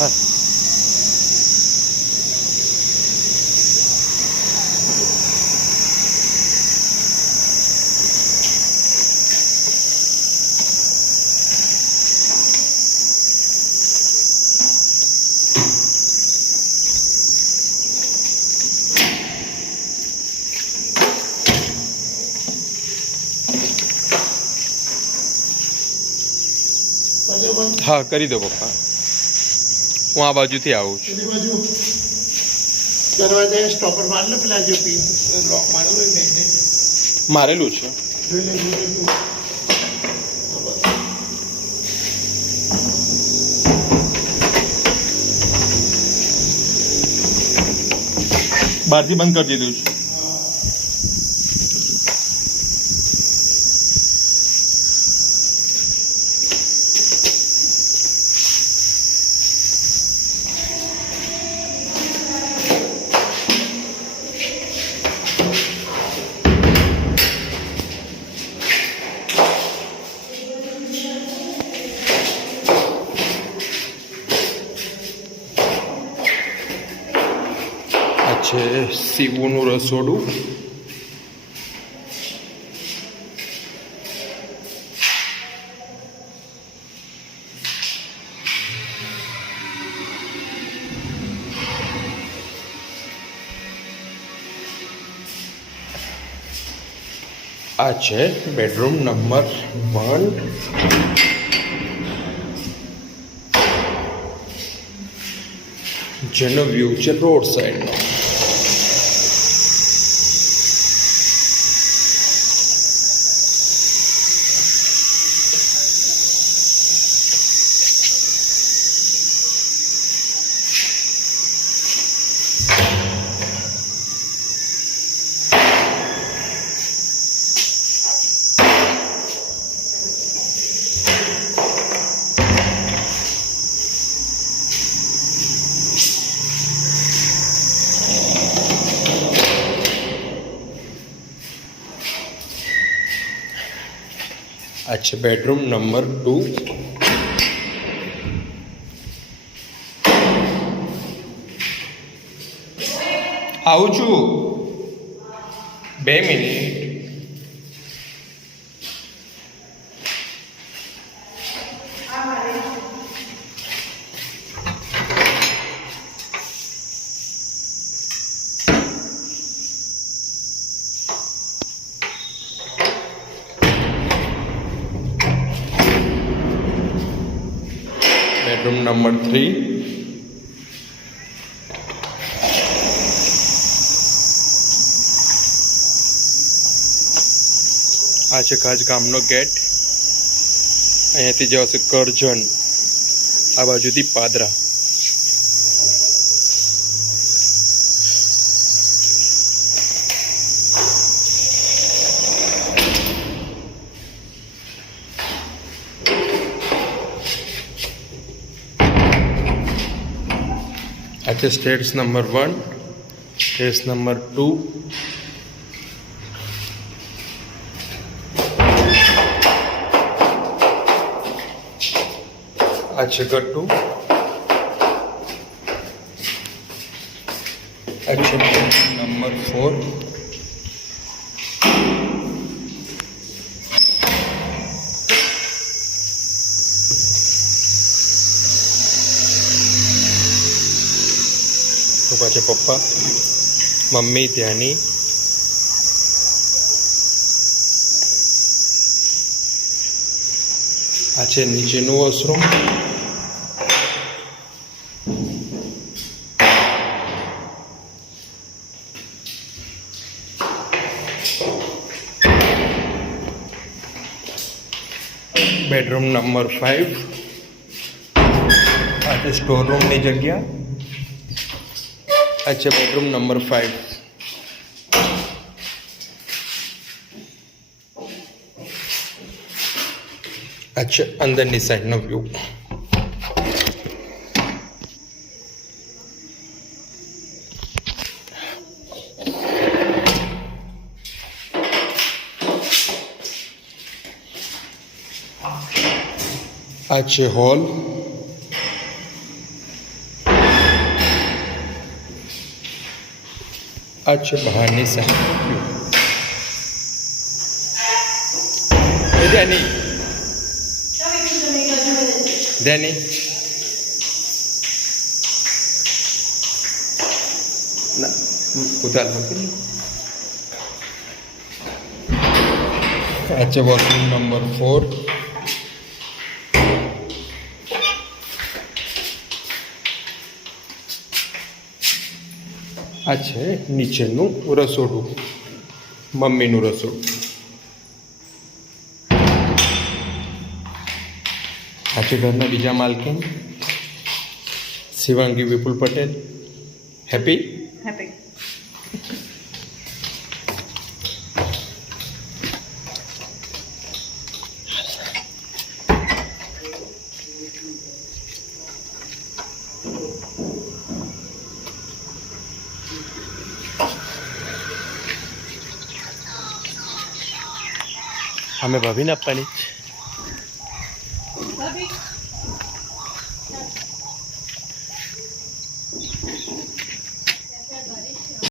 હા હા કરી દો પપ્પા. હું આ બાજુથી આવું છું. દરવાજા સ્ટોપર માર લે, પેલા જો પી લોક મારેલું ને મારેલું છે. જોઈ લે. બહારથી બંધ કરી દીધું છે. છે શિવુનું રસોડું. આ છે બેડરૂમ નંબર 1. જેનો વ્યૂ છે રોડ સાઈડનો. આ છે બેડરૂમ નંબર 2. આવું છું 2 મિનિટ. Bedroom number 3. આ છે ખાજગામનો ગેટ. અહીંયાથી જવાશે કરજણ, આ બાજુથી પાદરા. આ છે સ્ટેર્સ નંબર 1, સ્ટેર્સ નંબર 2. આ છે ગટ્ટુ. આ છે નંબર 4. પાછળ પપ્પા, મમ્મી, ધ્યાની. આ છે નીચેનું વોશરૂમ. Bedroom number 5. આ છે સ્ટોર રૂમની જગ્યા. આ છે બેડરૂમ નંબર 5. આ છે અંદરની સાઈડનો વ્યૂ. આ છે હોલ. આ છે બહારની સાઈડ. ધ્યાની ધ્યાની ના ઉતાર મૂકી. આ છે વોશરૂમ નંબર 4. આ છે નીચેનું રસોડું, મમ્મીનું રસોડું. આ છે ઘરના બીજા માલકીન શિવાંગી વિપુલ પટેલ. Happy happy. અમે ભાભીને આપવાની જ.